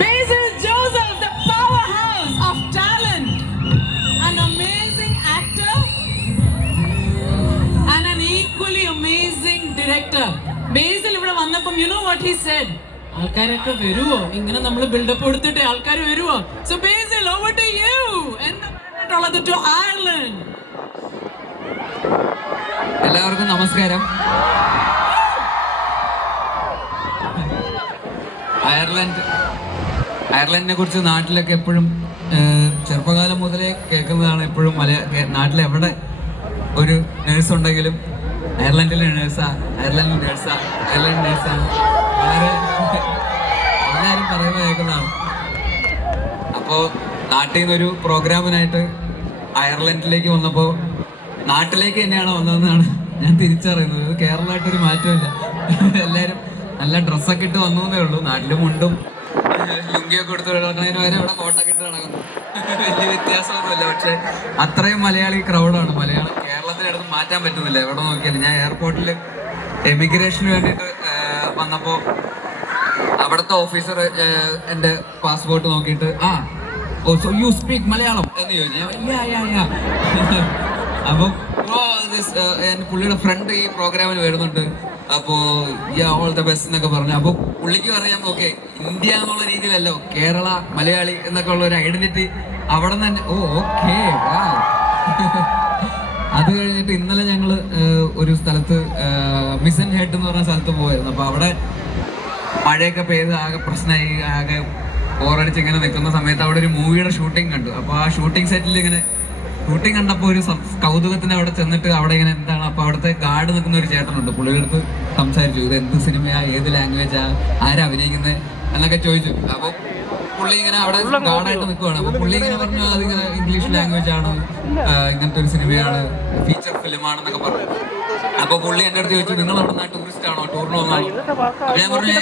Basil Joseph, the powerhouse of talent, an amazing actor and an equally amazing director. Basil ഇവിടെ വന്നപ്പം you know what he said? ആൾക്കാരൊക്കെ വരുവോ ഇങ്ങനെ നമ്മൾ build-up കൊടുത്തിട്ട് ആൾക്കാർ വരുവോ? So Basil, over to you. എന്താ പറയാനുള്ളത് to Ireland? എല്ലാവർക്കും നമസ്കാരം. അയർലൻഡിനെ കുറിച്ച് നാട്ടിലൊക്കെ എപ്പോഴും ചെറുപ്പകാലം മുതലേ കേൾക്കുന്നതാണ്. എപ്പോഴും നാട്ടിലെവിടെ ഒരു നേഴ്സ് ഉണ്ടെങ്കിലും അയർലൻഡിലെ നേഴ്സാ വളരെ എല്ലാവരും പറയുമ്പോൾ കേൾക്കുന്നതാണ്. അപ്പോൾ നാട്ടിൽ നിന്നൊരു പ്രോഗ്രാമിനായിട്ട് അയർലൻഡിലേക്ക് വന്നപ്പോൾ നാട്ടിലേക്ക് തന്നെയാണ് വന്നതെന്നാണ് ഞാൻ തിരിച്ചറിയുന്നത്. കേരളമായിട്ടൊരു മാറ്റമില്ല. എല്ലാവരും നല്ല ഡ്രസ്സൊക്കെ ഇട്ട് വന്നതേ ഉള്ളൂ. നാട്ടിൽ മുണ്ടും ലുങ്കിയൊക്കെ എടുത്ത് കിടക്കുന്നതിന് വരെ ഇവിടെ കോട്ടൊക്കെ ഇട്ട് നടക്കുന്നു. വലിയ വ്യത്യാസമൊന്നുമില്ല. പക്ഷെ അത്രയും മലയാളി ക്രൗഡാണ്. മലയാളം കേരളത്തിനടുത്ത് മാറ്റാൻ പറ്റുന്നില്ല എവിടെ നോക്കിയാലും. ഞാൻ എയർപോർട്ടിൽ എമിഗ്രേഷന് വേണ്ടിയിട്ട് വന്നപ്പോൾ അവിടുത്തെ ഓഫീസർ എൻ്റെ പാസ്പോർട്ട് നോക്കിയിട്ട് സോ യു സ്പീക്ക് മലയാളം എന്ന് ചോദിച്ചു. അപ്പം പുള്ളിയുടെ ഫ്രണ്ട് ഈ പ്രോഗ്രാമിന് വരുന്നുണ്ട്. അപ്പോൾ ഓൾ ദ ബെസ്റ്റ് എന്നൊക്കെ പറഞ്ഞു. അപ്പോൾ പുള്ളിക്കും അറിയാം ഓക്കെ ഇന്ത്യ എന്നുള്ള രീതിയിലല്ലോ കേരള മലയാളി എന്നൊക്കെ ഉള്ള ഒരു ഐഡന്റിറ്റി അവിടെ തന്നെ. ഓക്കെ. അത് കഴിഞ്ഞിട്ട് ഇന്നലെ ഞങ്ങൾ ഒരു സ്ഥലത്ത് മിസൻ ഹെഡ് എന്ന് പറഞ്ഞ സ്ഥലത്ത് പോയിരുന്നു. അപ്പോൾ അവിടെ മഴയൊക്കെ പെയ്ത് ആകെ പ്രശ്നമായി, ആകെ ബോറടിച്ച് ഇങ്ങനെ നിൽക്കുന്ന സമയത്ത് അവിടെ ഒരു മൂവിയുടെ ഷൂട്ടിംഗ് കണ്ടു. അപ്പോൾ ആ ഷൂട്ടിംഗ് സെറ്റിൽ ഇങ്ങനെ ഷൂട്ടിംഗ് കണ്ടപ്പോൾ ഒരു കൗതുകത്തിന് അവിടെ ചെന്നിട്ട് അവിടെ ഇങ്ങനെ എന്താണ്, അപ്പോൾ അവിടുത്തെ ഗാർഡ് നിൽക്കുന്ന ഒരു ചേട്ടനുണ്ട്. പുള്ളിയുടെ അടുത്ത് സംസാരിച്ചു, ഇത് എന്ത് സിനിമയാ, ഏത് ലാംഗ്വേജാ, ആരാ അഭിനയിക്കുന്നത് എന്നൊക്കെ ചോദിച്ചു. അപ്പോൾ പുള്ളി ഇങ്ങനെ അവിടെ ഗാർഡായിട്ട് നിൽക്കുവാണ്. അപ്പോൾ പുള്ളി ഇങ്ങനെ പറഞ്ഞു അതിങ്ങനെ ഇംഗ്ലീഷ് ലാംഗ്വേജ് ആണ്, ഇങ്ങനത്തെ ഒരു സിനിമയാണ്, ഫീച്ചർ ഫിലിമാണെന്നൊക്കെ പറഞ്ഞു. അപ്പോൾ പുള്ളി എൻ്റെ അടുത്ത് ചോദിച്ചു, നിങ്ങൾ അവിടെ നിന്ന് ടൂറിസ്റ്റ് ആണോ, ടൂറിന് വന്നാണോ? അപ്പോൾ ഞാൻ പറഞ്ഞു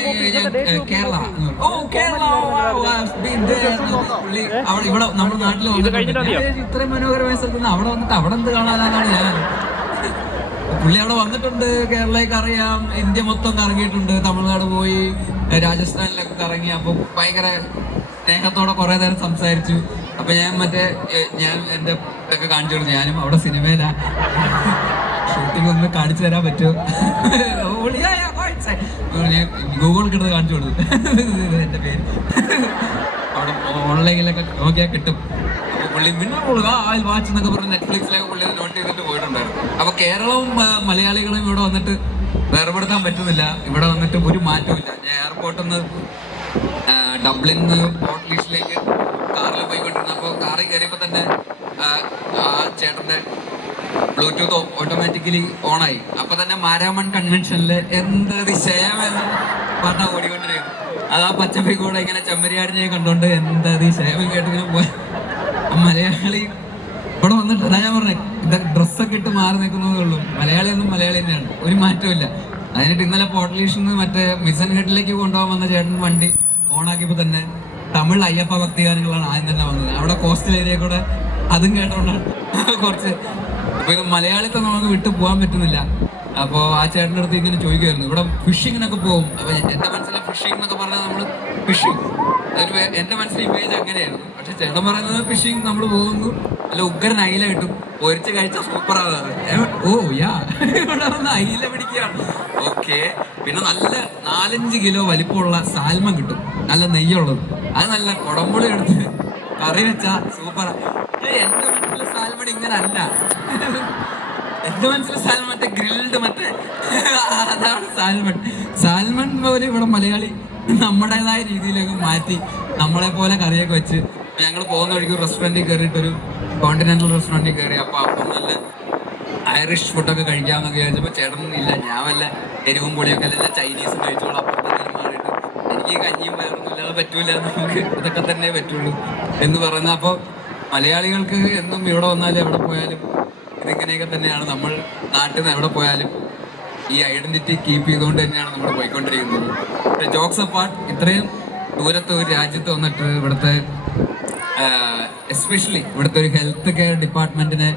കേരള. പുള്ളി അവിടെ ഇവിടെ നമ്മുടെ നാട്ടിൽ വന്നിട്ടുണ്ട്, ഇത്രയും മനോഹരമായ സ്ഥലത്ത് അവിടെ വന്നിട്ട് അവിടെ എന്ത് കാണാനാണ് ഞാൻ. പുള്ളി അവിടെ വന്നിട്ടുണ്ട്, കേരളയ്ക്ക് അറിയാം, ഇന്ത്യ മൊത്തം കറങ്ങിയിട്ടുണ്ട്, തമിഴ്നാട് പോയി, രാജസ്ഥാനിലൊക്കെ കറങ്ങി. അപ്പോൾ ഭയങ്കര സ്നേഹത്തോടെ കുറേ നേരം സംസാരിച്ചു. അപ്പം ഞാൻ എൻ്റെ ഇതൊക്കെ കാണിച്ചു കൊടുത്തു. ഞാനും അവിടെ സിനിമയിലാണ്, ഷൂട്ടിംഗ് ഒന്ന് കാണിച്ചു തരാൻ പറ്റുമോ? ഞാൻ ഗൂഗിൾ കിട്ടുന്നത് കാണിച്ചു കൊടുത്തു, എൻ്റെ പേര് അവിടെ ഓൺലൈനിലൊക്കെ നോക്കിയാൽ കിട്ടും. അപ്പോൾ പുള്ളി പിന്നെ വാച്ച് എന്നൊക്കെ പറഞ്ഞ് നെറ്റ്ഫ്ലിക്സിലൊക്കെ പുള്ളി നോട്ട് ചെയ്തിട്ട് പോയിട്ടുണ്ടായിരുന്നു. അപ്പോൾ കേരളവും മലയാളികളും ഇവിടെ വന്നിട്ട് വേർപെടുത്താൻ പറ്റുന്നില്ല. ഇവിടെ വന്നിട്ട് ഒരു മാറ്റമില്ല. ഞാൻ എയർപോർട്ടിൽ നിന്ന് ഡബ്ലിനിൽ നിന്ന് പോർട്ട് ലീസിലേക്ക് കാറിൽ പോയിക്കൊണ്ടിരുന്നു. അപ്പോൾ കാറിൽ കയറിയപ്പോൾ തന്നെ ആ ചേട്ടൻ്റെ ബ്ലൂടൂത്ത് ഓട്ടോമാറ്റിക്കലി ഓണായി. അപ്പൊ തന്നെ മാരാമൺ കൺവെൻഷനിൽ എന്ത് അതിശയമെന്ന് പാട്ടാ ഓടിക്കൊണ്ടിരിക്കുന്നു. അത് ആ പച്ചപ്പി കൂടെ ഇങ്ങനെ ചെമ്മരിയാടിനെ കണ്ടോണ്ട് എന്ത് അതിശയം കേട്ടിങ്ങനെ പോയ മലയാളി ഇവിടെ വന്നിട്ട് അതാ ഞാൻ പറഞ്ഞത്, ഇത് ഡ്രസ്സൊക്കെ ഇട്ട് മാറി നിൽക്കുന്നതേ ഉള്ളൂ. മലയാളിയൊന്നും മലയാളി തന്നെയാണ്, ഒരു മാറ്റമില്ല. അതിനിട്ട് ഇന്നലെ പോർട്ടലീഷിൽ നിന്ന് മറ്റേ മിസൻ ഹെഡിലേക്ക് കൊണ്ടുപോകാൻ വന്ന ചേട്ടൻ വണ്ടി ഓണാക്കിയപ്പോൾ തന്നെ തമിഴ് അയ്യപ്പ ഭക്തി ഗാനങ്ങളാണ് ആദ്യം തന്നെ വന്നത്. അവിടെ കോസ്റ്റൽ ഏരിയ കൂടെ അതും കേട്ടോണ്ടാണ് കുറച്ച്. അപ്പൊ ഇത് മലയാളത്തെ നമുക്ക് വിട്ടു പോകാൻ പറ്റുന്നില്ല. അപ്പോൾ ആ ചേട്ടൻ്റെ അടുത്ത് ഇങ്ങനെ ചോദിക്കുമായിരുന്നു, ഇവിടെ ഫിഷിങ്ങിനൊക്കെ പോകും. അപ്പൊ എൻ്റെ മനസ്സിൽ ഫിഷിംഗ് എന്നൊക്കെ പറഞ്ഞാൽ നമ്മൾ ഫിഷിങ്, അതൊരു എൻ്റെ മനസ്സിൽ ഇമേജ് അങ്ങനെയായിരുന്നു. പക്ഷെ ചേട്ടൻ പറയുന്നത് ഫിഷിങ് നമ്മൾ പോകുന്നു, അല്ല ഉഗ്രൻ അയില കിട്ടും, പൊരിച്ച് കഴിച്ചാൽ സൂപ്പർ ആകാറ്. ഇവിടെ വന്ന് അയില പിടിക്കുകയാണ്. ഓക്കെ. പിന്നെ നല്ല 4-5 കിലോ വലിപ്പമുള്ള സാൽമൺ കിട്ടും, നല്ല നെയ്യുള്ളത്. അത് നല്ല കുടമ്പുളി എടുത്ത് കറി വെച്ചാ സൂപ്പറാ. എന്റെ മനസ്സിലെ സാൽമൺ ഇങ്ങനെ അല്ല. എന്റെ മനസ്സിലെ സാൽമൺ മറ്റേ ഗ്രിൽഡ് മറ്റേ അതാണ് സാൽമൺ. സാൽമൺ പോലെ ഇവിടെ മലയാളി നമ്മുടേതായ രീതിയിലേക്ക് മാറ്റി നമ്മളെ പോലെ കറിയൊക്കെ വെച്ച്. ഞങ്ങൾ പോകുന്ന വഴിക്ക് റെസ്റ്റോറൻറ്റിൽ കയറിയിട്ടൊരു കോണ്ടിനെന്റൽ റെസ്റ്റോറൻറ്റിൽ കയറി. അപ്പം നല്ല ഐറിഷ് ഫുഡൊക്കെ കഴിക്കാമെന്നൊക്കെ വിചാരിച്ചപ്പോൾ ചേട്ടൻ ഇല്ല, ഞാൻ വല്ല എരിവും പൊടിയൊക്കെ അല്ല ചൈനീസും കഴിച്ചോളാം, അപ്പുറത്തേക്ക് മാറിയിട്ട് എനിക്ക് കഞ്ഞിയും വയറൊന്നും ഇല്ലാതെ പറ്റൂല, നമുക്ക് ഇതൊക്കെ തന്നെ പറ്റുള്ളൂ എന്ന് പറയുന്നത്. അപ്പോൾ മലയാളികൾക്ക് എന്നും ഇവിടെ വന്നാലും എവിടെ പോയാലും ഇതിങ്ങനെയൊക്കെ തന്നെയാണ്. നമ്മൾ നാട്ടിൽ നിന്ന് എവിടെ പോയാലും ഈ ഐഡന്റിറ്റി കീപ്പ് ചെയ്തുകൊണ്ട് തന്നെയാണ് നമ്മൾ പോയിക്കൊണ്ടിരിക്കുന്നത്. ജോക്സ് അപ്പാർട്ട്, ഇത്രയും ദൂരത്ത് ഒരു രാജ്യത്ത് വന്നിട്ട് ഇവിടുത്തെ എസ്പെഷ്യലി ഇവിടുത്തെ ഒരു ഹെൽത്ത് കെയർ ഡിപ്പാർട്ട്മെന്റിനെ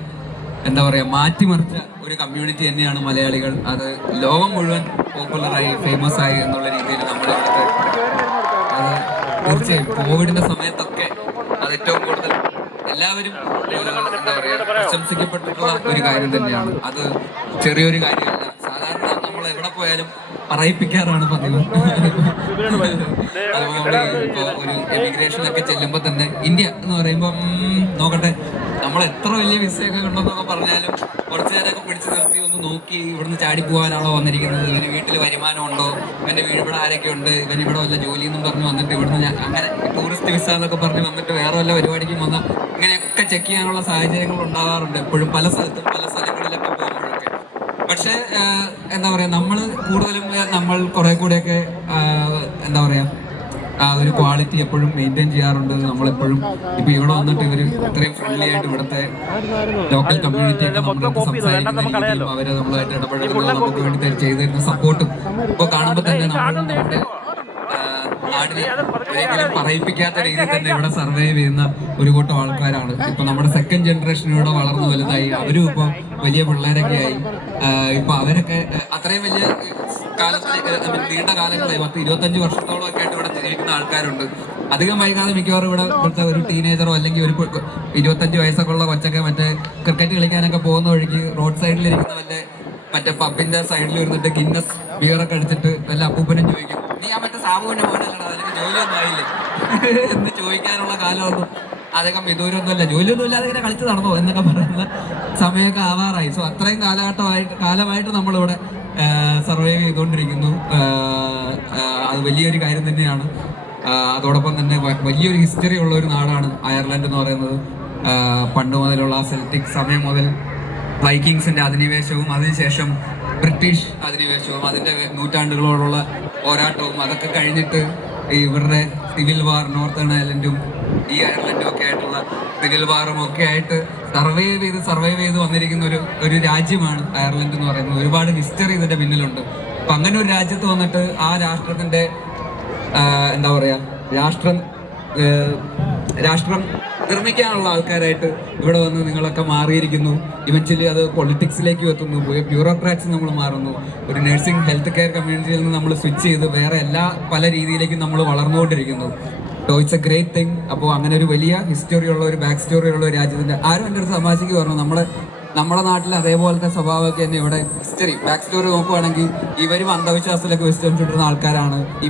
എന്താ പറയുക മാറ്റിമറിച്ച ഒരു കമ്മ്യൂണിറ്റി തന്നെയാണ് മലയാളികൾ. അത് ലോകം മുഴുവൻ പോപ്പുലറായി ഫേമസ് ആയി എന്നുള്ള രീതിയിൽ നമ്മുടെ ഇവിടുത്തെ അത് തീർച്ചയായും കോവിഡിന്റെ സമയത്തൊക്കെ അത് ഏറ്റവും കൂടുതൽ എല്ലാവരും എന്താ പറയുക പ്രശംസിക്കപ്പെട്ടിട്ടുള്ള ഒരു കാര്യം തന്നെയാണ്. അത് ചെറിയൊരു കാര്യമല്ല. സാധാരണ നമ്മൾ എവിടെ പോയാലും പറയിപ്പിക്കാറാണ് പതിവ്. അതുപോലെ ഇപ്പൊ ഒരു എമിഗ്രേഷൻ ഒക്കെ ചെല്ലുമ്പോ തന്നെ ഇന്ത്യ എന്ന് പറയുമ്പോ നോക്കട്ടെ, നമ്മൾ എത്ര വലിയ വിസയൊക്കെ ഉണ്ടെന്നൊക്കെ പറഞ്ഞാലും കുറച്ചു നേരമൊക്കെ പിടിച്ചു നിർത്തി ഒന്ന് നോക്കി ഇവിടുന്ന് ചാടി പോകാനാണോ വന്നിരിക്കുന്നത്, ഇവന് വീട്ടിൽ വരുമാനം ഉണ്ടോ, ഇവന്റെ വീട് ഇവിടെ ആരൊക്കെ ഉണ്ട്, ഇവൻ ഇവിടെ വല്ല ജോലി എന്നും പറഞ്ഞ് വന്നിട്ട് ഇവിടുന്ന് അങ്ങനെ ടൂറിസ്റ്റ് വിസ എന്നൊക്കെ പറഞ്ഞ് വന്നിട്ട് വേറെ വല്ല പരിപാടിക്കും വന്ന ഇങ്ങനെയൊക്കെ ചെക്ക് ചെയ്യാനുള്ള സാഹചര്യങ്ങൾ ഉണ്ടാകാറുണ്ട് എപ്പോഴും, പല സ്ഥലത്തും പല സ്ഥലങ്ങളിലൊക്കെ പോകുമ്പോഴൊക്കെ. പക്ഷെ എന്താ പറയാ, നമ്മൾ കൂടുതലും നമ്മൾ കുറെ കൂടെയൊക്കെ എന്താ പറയാ ആ ഒരു ക്വാളിറ്റി എപ്പോഴും മെയിൻറ്റെയിൻ ചെയ്യാറുണ്ട്. നമ്മളെപ്പോഴും ഇപ്പൊ ഇവിടെ വന്നിട്ട് ഇവര് ഇത്രയും ഫ്രണ്ട്ലി ആയിട്ട് ഇവിടുത്തെ ലോക്കൽ കമ്മ്യൂണിറ്റി ഒക്കെ നമ്മളായിട്ട് സംസാരിക്കുന്ന രീതിയിലും അവരെ നമ്മളായിട്ട് ഇടപെടുന്നത് നമുക്ക് വേണ്ടി ചെയ്തു തരുന്ന സപ്പോർട്ടും ഇപ്പൊ കാണുമ്പോൾ തന്നെ നമ്മൾ നമ്മുടെ നാടിനെ ഒരിക്കലും പറയിപ്പിക്കാത്ത രീതിയിൽ തന്നെ ഇവിടെ സർവൈവ് ചെയ്യുന്ന ഒരു കൂട്ടം ആൾക്കാരാണ്. ഇപ്പൊ നമ്മുടെ സെക്കൻഡ് ജനറേഷൻ ഇവിടെ വളർന്നു വലുതായി, അവരും ഇപ്പൊ വലിയ പിള്ളേരൊക്കെ ആയി. ഇപ്പൊ അവരൊക്കെ അത്രയും വലിയ നീണ്ട കാലങ്ങളായി 10-25 വർഷത്തോളം ഒക്കെ ആയിട്ട് ഇവിടെ ജീവിക്കുന്ന ആൾക്കാരുണ്ട്. അധികം വൈകാതെ മിക്കവാറും ഇവിടുത്തെ ഒരു ടീനേജറോ അല്ലെങ്കിൽ ഒരു 25 വയസ്സൊക്കെ ഉള്ള കൊച്ചൊക്കെ മറ്റേ ക്രിക്കറ്റ് കളിക്കാനൊക്കെ പോകുന്ന വഴിക്ക് റോഡ് സൈഡിലിരിക്കുന്ന മറ്റേ പബ്ബിന്റെ സൈഡിൽ ഇരുന്നിട്ട് ഗിന്നസ് ബിയറൊക്കെ അടിച്ചിട്ട് വല്ല അപ്പൂപ്പനും ചോദിക്കും, നീ ആ മറ്റേ സാബുവിന്റെ മോനല്ലടാ, അതിലേക്ക് ജോലിയൊന്നും ആയില്ലേ എന്ന് ചോദിക്കാനുള്ള കാലമൊന്നും അധികം വിദൂരമൊന്നുമല്ല. ജോലിയൊന്നും ഇല്ലാതെ ഇങ്ങനെ കളിച്ച് നടന്നോ എന്നൊക്കെ പറയുന്ന സമയമൊക്കെ ആവാറായി. സോ അത്രയും കാലമായിട്ട് നമ്മളിവിടെ സർവൈവ് ചെയ്തുകൊണ്ടിരിക്കുന്നു. അത് വലിയൊരു കാര്യം തന്നെയാണ്. അതോടൊപ്പം തന്നെ വലിയൊരു ഹിസ്റ്ററി ഉള്ള ഒരു നാടാണ് അയർലൻഡ് എന്ന് പറയുന്നത്. പണ്ട് മുതലുള്ള സെൽറ്റിക് സമയം മുതൽ വൈക്കിങ്സിന്റെ അധിനിവേശവും അതിനുശേഷം ബ്രിട്ടീഷ് അധിനിവേശവും അതിന്റെ നൂറ്റാണ്ടുകളോടുള്ള പോരാട്ടവും അതൊക്കെ കഴിഞ്ഞിട്ട് ഇവരുടെ സിവിൽ വാർ, നോർത്തേൺ അയർലൻഡും ഈ അയർലൻഡും ഒക്കെ ആയിട്ടുള്ള സിവിൽ വാറും ഒക്കെ ആയിട്ട് സർവൈവ് ചെയ്ത് വന്നിരിക്കുന്ന ഒരു രാജ്യമാണ് അയർലൻഡ് എന്ന് പറയുന്നത്. ഒരുപാട് ഹിസ്റ്ററി ഇതിന്റെ പിന്നിലുണ്ട്. അപ്പൊ അങ്ങനെ ഒരു രാജ്യത്ത് വന്നിട്ട് ആ രാഷ്ട്രത്തിന്റെ എന്താ പറയാ രാഷ്ട്രം നിർമ്മിക്കാനുള്ള ആൾക്കാരായിട്ട് ഇവിടെ വന്ന് നിങ്ങളൊക്കെ മാറിയിരിക്കുന്നു. ഇവൻച്വലി അത് പൊളിറ്റിക്സിലേക്ക് എത്തുന്നു, ബ്യൂറോക്രാറ്റ്സ് നമ്മൾ മാറുന്നു. ഒരു നഴ്സിംഗ് ഹെൽത്ത് കെയർ കമ്മ്യൂണിറ്റിയിൽ നിന്ന് നമ്മൾ സ്വിച്ച് ചെയ്ത് വേറെ പല രീതിയിലേക്കും നമ്മൾ വളർന്നുകൊണ്ടിരിക്കുന്നു. So it's a great thing. അപ്പോൾ അങ്ങനെ ഒരു വലിയ ഹിസ്റ്ററി ഉള്ള ഒരു ബാക്ക് സ്റ്റോറി ഉള്ള ഒരു രാജ്യത്തിന്റെ ആരും എൻ്റെ അടുത്ത് തമാശയ്ക്ക് പറഞ്ഞു, നമ്മുടെ നാട്ടിൽ അതേപോലത്തെ സ്വഭാവമൊക്കെ തന്നെ ഇവിടെ ഹിസ്റ്ററി ബാക്ക് സ്റ്റോറി നോക്കുവാണെങ്കിൽ ഇവരും അന്ധവിശ്വാസത്തിലൊക്കെ വിശ്വസിച്ചിട്ടിരുന്ന ആൾക്കാരാണ്. ഈ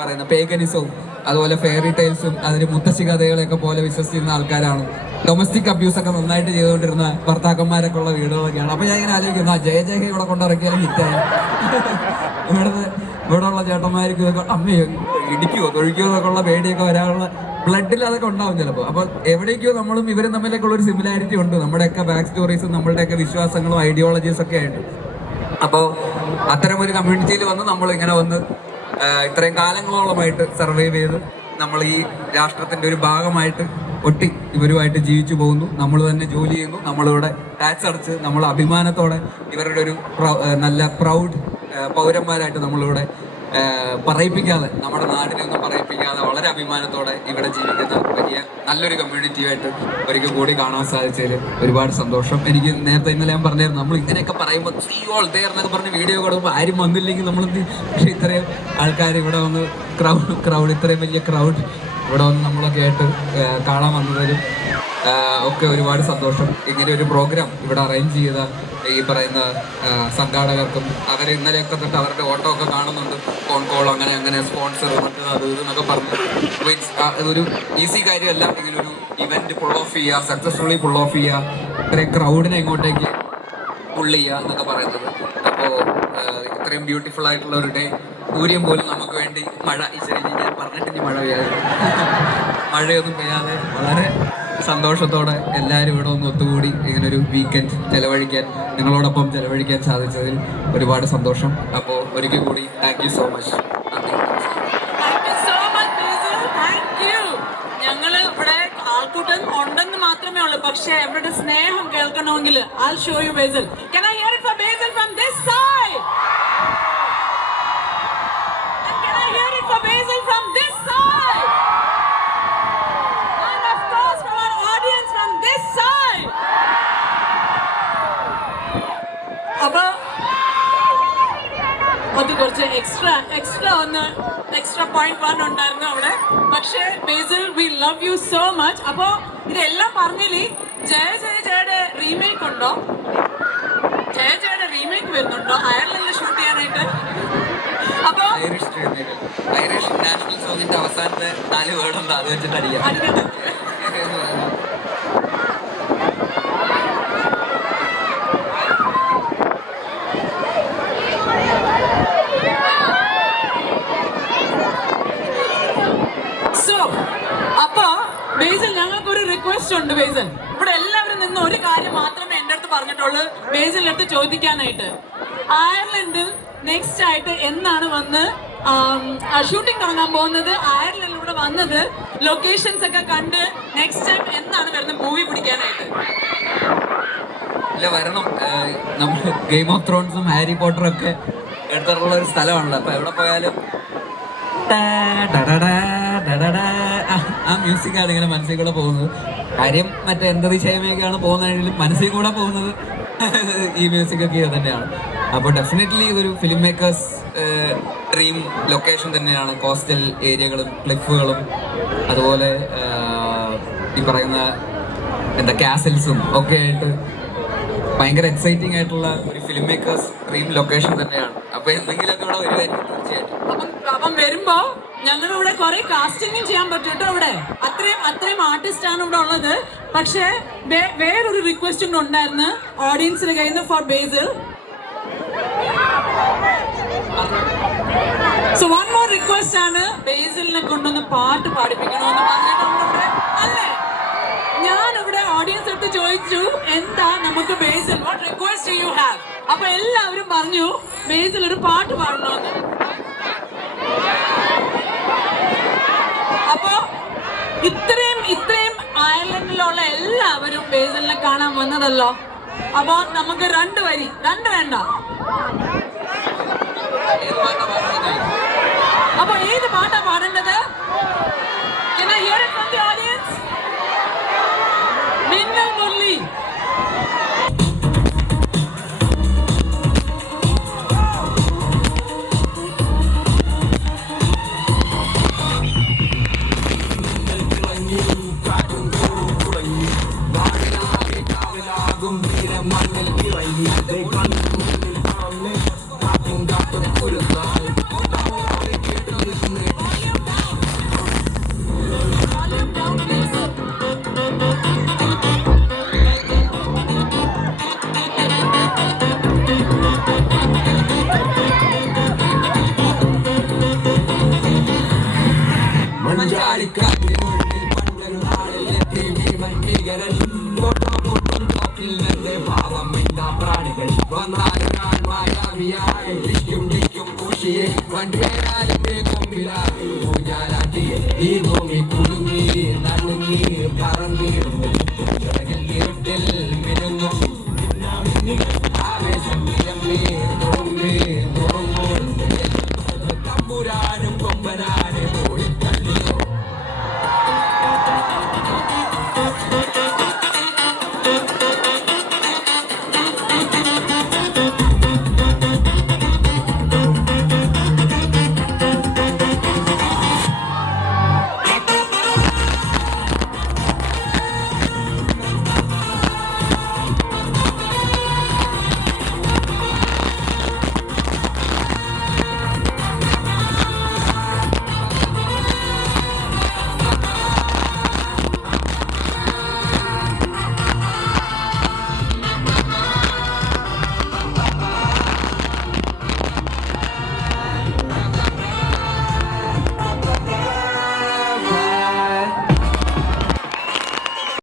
പറയുന്ന പേഗനിസവും അതുപോലെ ഫെയറി ടൈൽസും അതിന് മുത്തശ്ശി കഥകളെയൊക്കെ പോലെ വിശ്വസിച്ചിരുന്ന ആൾക്കാരാണ്. ഡൊമസ്റ്റിക് അബ്യൂസ് ഒക്കെ നന്നായിട്ട് ചെയ്തുകൊണ്ടിരുന്ന ഭർത്താക്കന്മാരൊക്കെ ഉള്ള വീടുകളൊക്കെയാണ്. അപ്പൊ ഞാൻ ഇങ്ങനെ ആലോചിക്കുന്നു, ആ ജയ ഇവിടെ കൊണ്ടിറക്കിയാലും ഹിറ്റായി. ഇവിടെ ഉള്ള ചേട്ടന്മാർക്ക് അമ്മയോ ഇടിക്കുവോ തൊഴിക്കുവോ എന്നൊക്കെ ഉള്ള പേടിയൊക്കെ വരാനുള്ള ബ്ലഡിൽ അതൊക്കെ ഉണ്ടാവും ചിലപ്പോൾ. അപ്പൊ എവിടേക്കോ നമ്മളും ഇവരും തമ്മിലൊക്കെ ഉള്ള ഒരു സിമിലാരിറ്റി ഉണ്ട്, നമ്മുടെയൊക്കെ ബാക്ക് സ്റ്റോറീസും നമ്മളുടെയൊക്കെ വിശ്വാസങ്ങളും ഐഡിയോളജീസ് ഒക്കെ ആയിട്ട്. അപ്പോൾ അത്തരം ഒരു കമ്മ്യൂണിറ്റിയിൽ വന്ന് നമ്മൾ ഇങ്ങനെ വന്ന് ഇത്രയും കാലങ്ങളോളമായിട്ട് സർവൈവ് ചെയ്ത് നമ്മൾ ഈ രാഷ്ട്രത്തിന്റെ ഒരു ഭാഗമായിട്ട് ഒട്ടി ഇവരുമായിട്ട് ജീവിച്ചു പോകുന്നു. നമ്മൾ തന്നെ ജോലി ചെയ്യുന്നു, നമ്മളിവിടെ ടാക്സ് അടച്ച് നമ്മൾ അഭിമാനത്തോടെ ഇവരുടെ ഒരു നല്ല പ്രൗഡ് പൗരന്മാരായിട്ട് നമ്മളിവിടെ പറയിപ്പിക്കാതെ, നമ്മുടെ നാടിനെ ഒന്നും പറയിപ്പിക്കാതെ വളരെ അഭിമാനത്തോടെ ഇവിടെ ജീവിക്കുന്ന വലിയ നല്ലൊരു കമ്മ്യൂണിറ്റിയായിട്ട് ഒരിക്കൽ കൂടി കാണാൻ സാധിച്ചതിൽ ഒരുപാട് സന്തോഷം. എനിക്ക് നേരത്തെ ഇന്നലെ ഞാൻ പറഞ്ഞായിരുന്നു, നമ്മൾ ഇങ്ങനെയൊക്കെ പറയുമ്പോൾ സീ ഓൾ ദെയർ എന്നൊക്കെ പറഞ്ഞ് വീഡിയോ കൊടുക്കുമ്പോൾ ആരും വന്നില്ലെങ്കിൽ നമ്മളെന്ത്, പക്ഷേ ഇത്രയും ആൾക്കാർ ഇവിടെ വന്ന് ക്രൗഡ് ഇത്രയും വലിയ ക്രൗഡ് ഇവിടെ വന്ന് നമ്മളൊക്കെ ആയിട്ട് കാണാൻ വന്നതിലും ഒക്കെ ഒരുപാട് സന്തോഷം. ഇങ്ങനെ ഒരു പ്രോഗ്രാം ഇവിടെ അറേഞ്ച് ചെയ്ത ഈ പറയുന്ന സംഘാടകർക്കും അവർ ഇന്നലെയൊക്കെ തൊട്ട് അവരുടെ ഓട്ടോ ഒക്കെ കാണുന്നുണ്ട്, ഫോൺ കോൾ അങ്ങനെ സ്പോൺസർ മറ്റത് അത് ഇതെന്നൊക്കെ പറഞ്ഞു. ഇതൊരു ഈസി കാര്യമല്ല ഇങ്ങനൊരു ഇവന്റ് പുൾ ഓഫ് ചെയ്യുക, സക്സസ്ഫുള്ളി പുൾ ഓഫ് ചെയ്യുക, ഇത്രയും ക്രൗഡിനെ ഇങ്ങോട്ടേക്ക് പുള്ള് ചെയ്യുക എന്നൊക്കെ പറയുന്നത്. അപ്പോൾ ഇത്രയും ബ്യൂട്ടിഫുൾ ആയിട്ടുള്ള ഒരു ഡേ, സൂര്യൻ പോലും നമുക്ക് വേണ്ടി മഴ ഞാൻ പറഞ്ഞിട്ട് ഇനി മഴ പെയ്യാതെ മഴയൊന്നും പെയ്യാതെ വളരെ സന്തോഷത്തോടെ എല്ലാവരും ഇവിടെ ഒന്ന് ഒത്തുകൂടി ഇങ്ങനൊരു വീക്കെൻഡ് നിങ്ങളോടൊപ്പം ചെലവഴിക്കാൻ സാധിച്ചതിൽ ഒരുപാട് സന്തോഷം. അപ്പോൾ ഒരിക്കൽ കൂടി താങ്ക് യു സോ മച്ച്. ഞങ്ങള് ഇവിടെ ആൾക്കൂട്ടം ഉണ്ടെന്ന് മാത്രമേ ഉള്ളൂ, പക്ഷേ അവരുടെ സ്നേഹം കേൾക്കണമെങ്കിൽ I'll show you Basil. Can I hear it for Basil from this side? And can I hear it for Basil from this side? And of course from our audience from this side. അപ്പൊ അത് കുറച്ച് extra 0.1 ഉണ്ടായിരുന്നു അവിടെ. പക്ഷേ Basil we love you so much. അപ്പോ ഇതെല്ലാം പറഞ്ഞില്ലേ, ജയയുടെ remake ഉണ്ടോ? ജയയുടെ റീമേക്ക് വരുന്നുണ്ടോ അയർലൻഡിൽ ഷൂട്ട് ചെയ്യാനായിട്ട്? അപ്പോ ഐറിഷ് നാഷണൽ സോങ്ങിന്റെ അവസാനത്തെ 4 വേർഡുണ്ട്, അത് വെച്ചിട്ട് അടിക്കാം. അപ്പൊ ബേസിൽ ഞങ്ങൾക്കൊരു റിക്വസ്റ്റ് ഉണ്ട്. ബേസിൽ ഇവിടെ എല്ലാവരും നിന്ന് ഒരു കാര്യം മാത്രമേ എന്റെ അടുത്ത് പറഞ്ഞിട്ടുള്ളൂ ബേസിലിന്റെ അടുത്ത് ചോദിക്കാനായിട്ട്. അയർലൻഡിൽ നെക്സ്റ്റ് ആയിട്ട് എന്നാണ് വന്ന് ഷൂട്ടിംഗ് തുടങ്ങാൻ പോകുന്നത്? അയർലൻഡിലൂടെ വന്നത് ലൊക്കേഷൻസ് ഒക്കെ കണ്ട് നെക്സ്റ്റ് ടൈം എന്നാണ് വരുന്നത് മൂവി പിടിക്കാനായിട്ട്? ഇല്ല, വരണം. നമ്മൾ ഗെയിം ഓഫ് ത്രോൺസും ഹാരി പോട്ടറും ഒക്കെ എടുത്തിട്ടുള്ള ഒരു സ്ഥലമാണല്ലോ. അപ്പൊ എവിടെ പോയാലും ആ മ്യൂസിക്കാണ് ഇങ്ങനെ മനസ്സിൽ കൂടെ പോകുന്നത്. കാര്യം മറ്റേ എന്ത് ദിശയമൊക്കെയാണ് പോകുന്നതെങ്കിലും മനസ്സിൽ കൂടെ പോകുന്നത് ഈ മ്യൂസിക്കൊക്കെ തന്നെയാണ്. അപ്പോൾ ഡെഫിനറ്റ്ലി ഇതൊരു ഫിലിം മേക്കേഴ്സ് ഡ്രീം ലൊക്കേഷൻ തന്നെയാണ്. കോസ്റ്റൽ ഏരിയകളും ക്ലിഫുകളും അതുപോലെ ഈ പറയുന്ന കാസൽസും ഒക്കെ ആയിട്ട് ഭയങ്കര എക്സൈറ്റിംഗ് ആയിട്ടുള്ള ഒരു ഫിലിം മേക്കേഴ്സ് ഡ്രീം ലൊക്കേഷൻ തന്നെയാണ്. അപ്പൊ എന്തെങ്കിലുമൊക്കെ ഇവിടെ വരുമായിരിക്കും തീർച്ചയായിട്ടും. അപ്പം വരുമ്പോ ഞങ്ങളുടെ ഇവിടെ കുറെ കാസ്റ്റിംഗും ചെയ്യാൻ പറ്റും കേട്ടോ. ഇവിടെ അത്രയും ആർട്ടിസ്റ്റ് ആണ് ഇവിടെ ഉള്ളത്. പക്ഷേ വേറൊരു റിക്വസ്റ്റ് കൂടെ ഉണ്ടായിരുന്നു ഓഡിയൻസിന് കയ്യിൽ നിന്ന് ഫോർ ബേസിൽ. സോ വൺ മോർ റിക്വസ്റ്റ് ആണ്, ബേസിലിനെ കൊണ്ടൊന്ന് പാട്ട് പാടിപ്പിക്കണമെന്ന് പറഞ്ഞിട്ടുണ്ട് ഇവിടെ, അല്ലേ? ഞാനിവിടെ ഓഡിയൻസ് അടുത്ത് ചോദിച്ചു എന്താ നമുക്ക് ബേസിൽ, വാട്ട് റിക്വസ്റ്റ് യു ഹാവ്? അപ്പൊ എല്ലാവരും പറഞ്ഞു ബേസിൽ ഒരു പാട്ട് പാടണമെന്ന്. അപ്പൊ ഇത്രയും അയർലൻഡിലുള്ള എല്ലാവരും ബേസിലിനെ കാണാൻ വന്നതല്ലോ. അപ്പൊ നമുക്ക് 2 വരി, 2 വേണ്ട. അപ്പൊ ഏത് പാട്ടാ പാടേണ്ടത്? Can I hear it from the audience? Minnal Murali. ിയെ